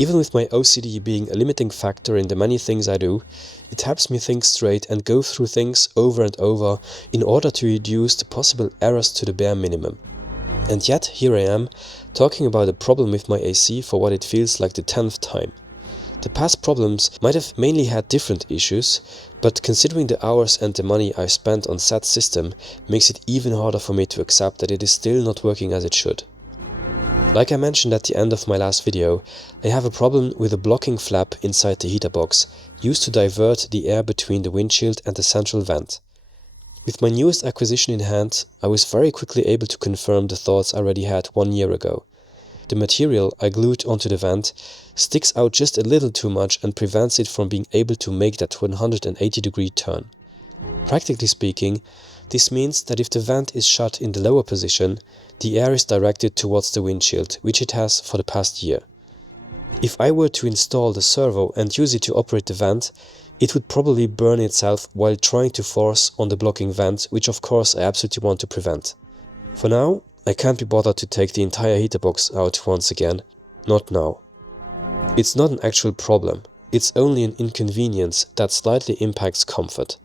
Even with my OCD being a limiting factor in the many things I do, it helps me think straight and go through things over and over in order to reduce the possible errors to the bare minimum. And yet, here I am, talking about a problem with my AC for what it feels like the 10th time. The past problems might have mainly had different issues, but considering the hours and the money I've spent on said system makes it even harder for me to accept that it is still not working as it should. Like I mentioned at the end of my last video, I have a problem with a blocking flap inside the heater box, used to divert the air between the windshield and the central vent. With my newest acquisition in hand, I was very quickly able to confirm the thoughts I already had 1 year ago. The material I glued onto the vent sticks out just a little too much and prevents it from being able to make that 180-degree turn. Practically speaking, this means that if the vent is shut in the lower position, the air is directed towards the windshield, which it has for the past year. If I were to install the servo and use it to operate the vent, it would probably burn itself while trying to force on the blocking vent, which of course I absolutely want to prevent. For now, I can't be bothered to take the entire heater box out once again. Not now. It's not an actual problem, it's only an inconvenience that slightly impacts comfort.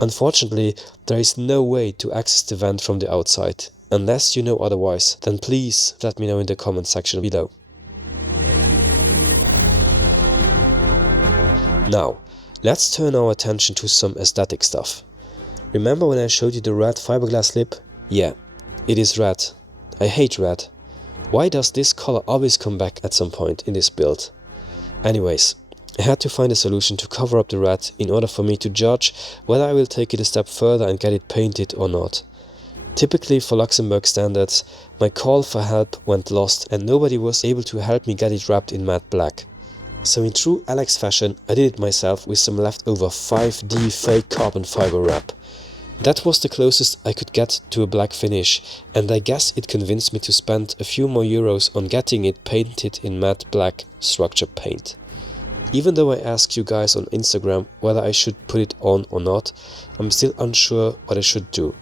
Unfortunately, there is no way to access the vent from the outside. Unless you know otherwise, then please let me know in the comment section below. Now, let's turn our attention to some aesthetic stuff. Remember when I showed you the red fiberglass lip? Yeah, it is red. I hate red. Why does this color always come back at some point in this build? Anyways, I had to find a solution to cover up the red in order for me to judge whether I will take it a step further and get it painted or not. Typically for Luxembourg standards, my call for help went lost and nobody was able to help me get it wrapped in matte black. So in true Alex fashion, I did it myself with some leftover 5D fake carbon fiber wrap. That was the closest I could get to a black finish, and I guess it convinced me to spend a few more euros on getting it painted in matte black structure paint. Even though I asked you guys on Instagram whether I should put it on or not, I'm still unsure what I should do.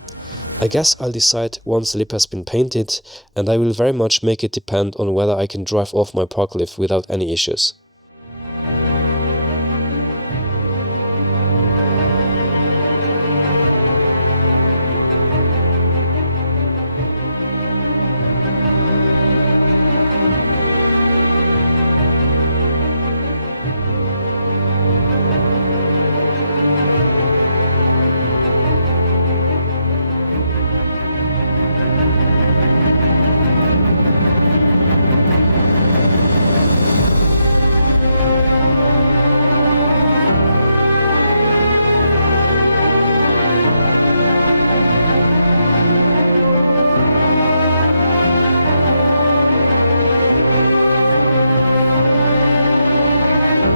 I guess I'll decide once the lip has been painted, and I will very much make it depend on whether I can drive off my park lift without any issues.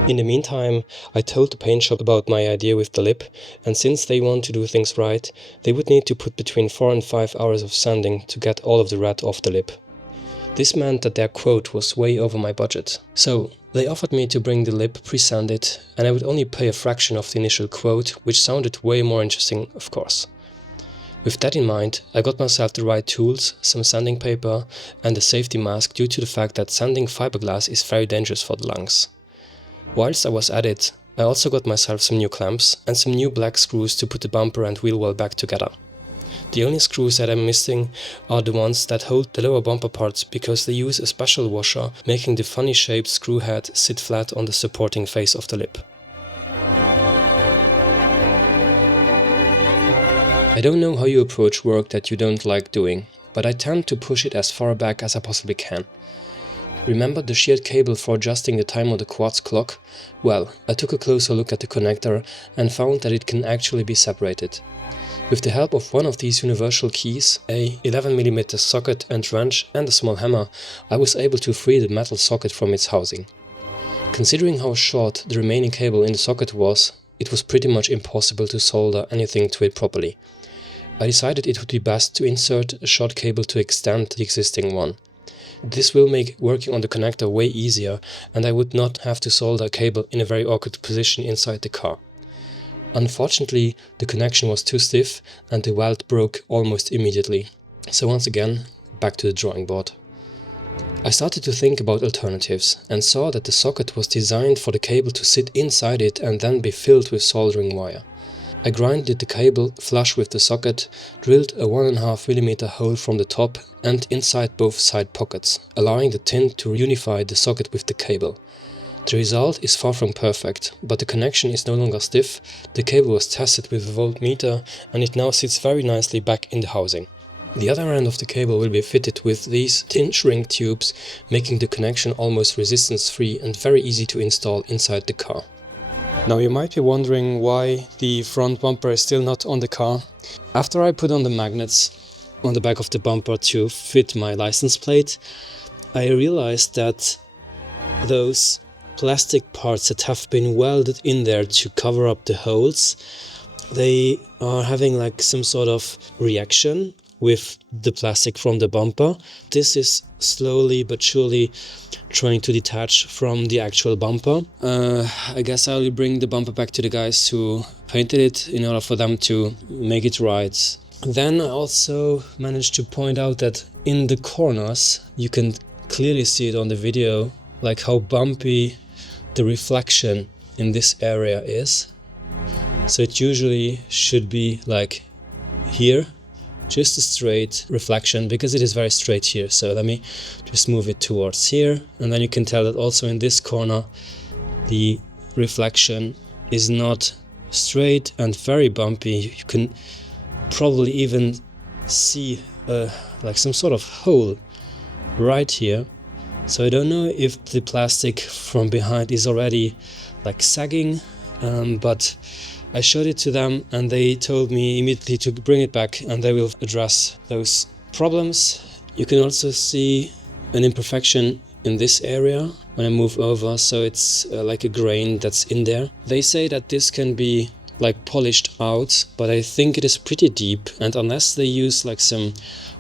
In the meantime, I told the paint shop about my idea with the lip, and since they want to do things right, they would need to put between 4 and 5 hours of sanding to get all of the red off the lip. This meant that their quote was way over my budget. So, they offered me to bring the lip pre-sanded, and I would only pay a fraction of the initial quote, which sounded way more interesting, of course. With that in mind, I got myself the right tools, some sanding paper, and a safety mask due to the fact that sanding fiberglass is very dangerous for the lungs. Whilst I was at it, I also got myself some new clamps and some new black screws to put the bumper and wheel well back together. The only screws that I'm missing are the ones that hold the lower bumper parts because they use a special washer, making the funny shaped screw head sit flat on the supporting face of the lip. I don't know how you approach work that you don't like doing, but I tend to push it as far back as I possibly can. Remember the sheared cable for adjusting the time on the quartz clock? Well, I took a closer look at the connector and found that it can actually be separated. With the help of one of these universal keys, a 11mm socket and wrench and a small hammer, I was able to free the metal socket from its housing. Considering how short the remaining cable in the socket was, it was pretty much impossible to solder anything to it properly. I decided it would be best to insert a short cable to extend the existing one. This will make working on the connector way easier, and I would not have to solder a cable in a very awkward position inside the car. Unfortunately, the connection was too stiff and the weld broke almost immediately. So once again, back to the drawing board. I started to think about alternatives and saw that the socket was designed for the cable to sit inside it and then be filled with soldering wire. I grinded the cable flush with the socket, drilled a 1.5mm hole from the top and inside both side pockets, allowing the tin to unify the socket with the cable. The result is far from perfect, but the connection is no longer stiff, the cable was tested with a voltmeter and it now sits very nicely back in the housing. The other end of the cable will be fitted with these tin shrink tubes, making the connection almost resistance-free and very easy to install inside the car. Now you might be wondering why the front bumper is still not on the car. After I put on the magnets on the back of the bumper to fit my license plate, I realized that those plastic parts that have been welded in there to cover up the holes, they are having like some sort of reaction with the plastic from the bumper. This is slowly but surely trying to detach from the actual bumper. I guess I'll bring the bumper back to the guys who painted it in order for them to make it right. Then I also managed to point out that in the corners, you can clearly see it on the video, like how bumpy the reflection in this area is. So it usually should be like here, just a straight reflection, because it is very straight here. So let me just move it towards here, and then you can tell that also in this corner the reflection is not straight and very bumpy. You can probably even see like some sort of hole right here. So I don't know if the plastic from behind is already like sagging, but I showed it to them and they told me immediately to bring it back and they will address those problems. You can also see an imperfection in this area when I move over, so it's like a grain that's in there. They say that this can be like polished out, but I think it is pretty deep, and unless they use like some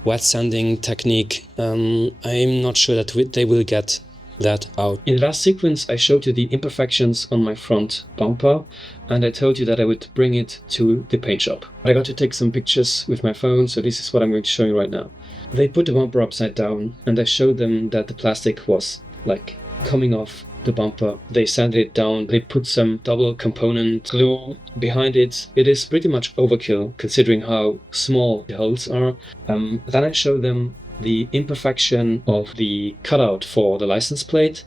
wet sanding technique, I'm not sure that they will get that out. In the last sequence I showed you the imperfections on my front bumper and I told you that I would bring it to the paint shop. I got to take some pictures with my phone, so this is what I'm going to show you right now. They put the bumper upside down and I showed them that the plastic was like coming off the bumper. They sanded it down, they put some double component glue behind it. It is pretty much overkill considering how small the holes are. Then I showed them the imperfection of the cutout for the license plate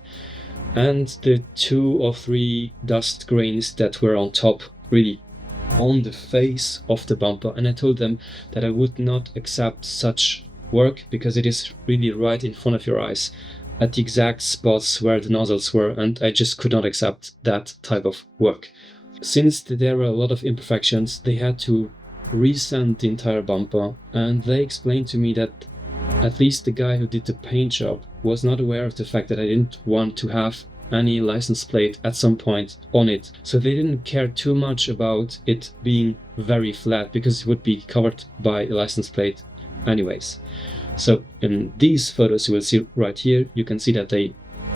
and the 2 or 3 dust grains that were on top, really on the face of the bumper, and I told them that I would not accept such work because it is really right in front of your eyes at the exact spots where the nozzles were, and I just could not accept that type of work. Since there were a lot of imperfections, they had to resand the entire bumper, and they explained to me that at least the guy who did the paint job was not aware of the fact that I didn't want to have any license plate at some point on it. So they didn't care too much about it being very flat because it would be covered by a license plate anyways. So in these photos you will see right here, you can see that they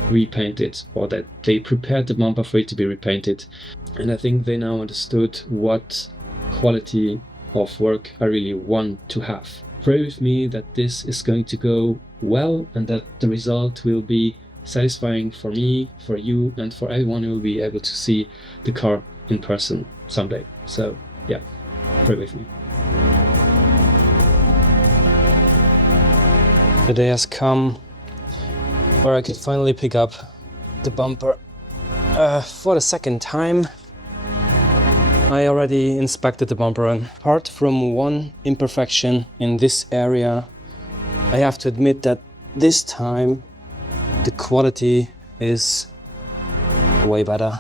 repainted, or that they prepared the bumper for it to be repainted. And I think they now understood what quality of work I really want to have. Pray with me that this is going to go well and that the result will be satisfying for me, for you, and for everyone who will be able to see the car in person someday. So yeah, pray with me. The day has come where I could finally pick up the bumper for the second time. I already inspected the bumper, and apart from one imperfection in this area, I have to admit that this time the quality is way better.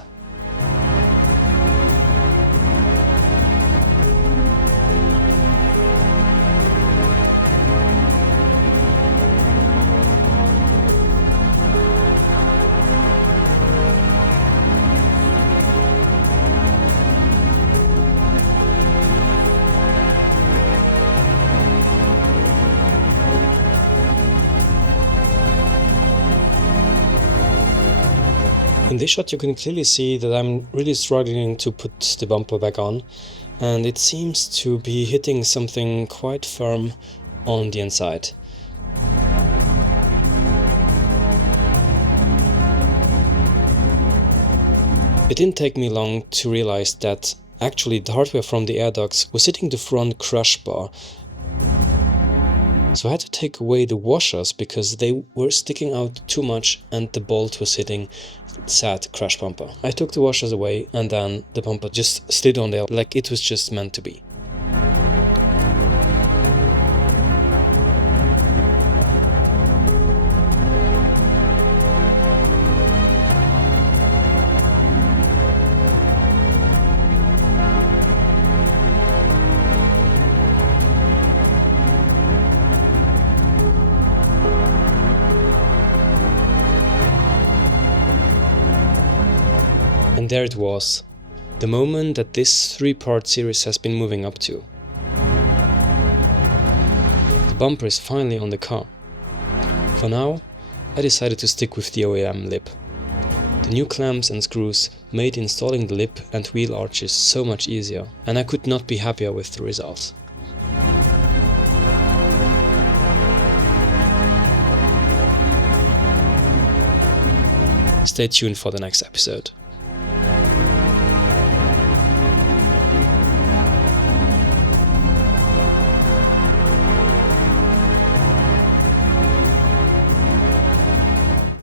In this shot you can clearly see that I'm really struggling to put the bumper back on, and it seems to be hitting something quite firm on the inside. It didn't take me long to realize that actually the hardware from the air ducts was hitting the front crush bar. So I had to take away the washers because they were sticking out too much and the bolt was hitting sad crash bumper. I took the washers away and then the bumper just slid on there like it was just meant to be. And there it was, the moment that this 3-part series has been moving up to. The bumper is finally on the car. For now, I decided to stick with the OEM lip. The new clamps and screws made installing the lip and wheel arches so much easier, and I could not be happier with the result. Stay tuned for the next episode.